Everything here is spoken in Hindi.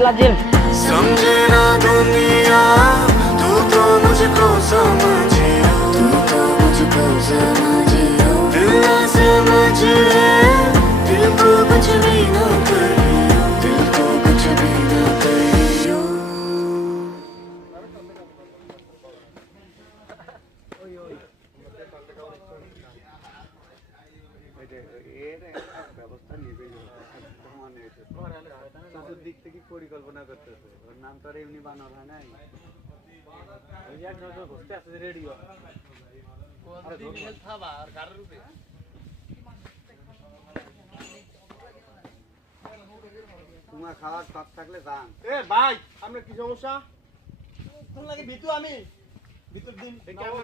लाजिल समझे ना दुनिया तू तो मुझको समझियो दिल ना समझे दिल को कुछ भी ना करियो दिल को कुछ भी ना करियो দিক থেকে পরিকল্পনা করতেছে ওর নাম তো আর এমনি বানানো হয় নাই রেডিও তোমার খাওয়ার টক থাকলে দান এ ভাই আপনার কি সমস্যা কোন লাগে ভিতু আমি ভিতর দিন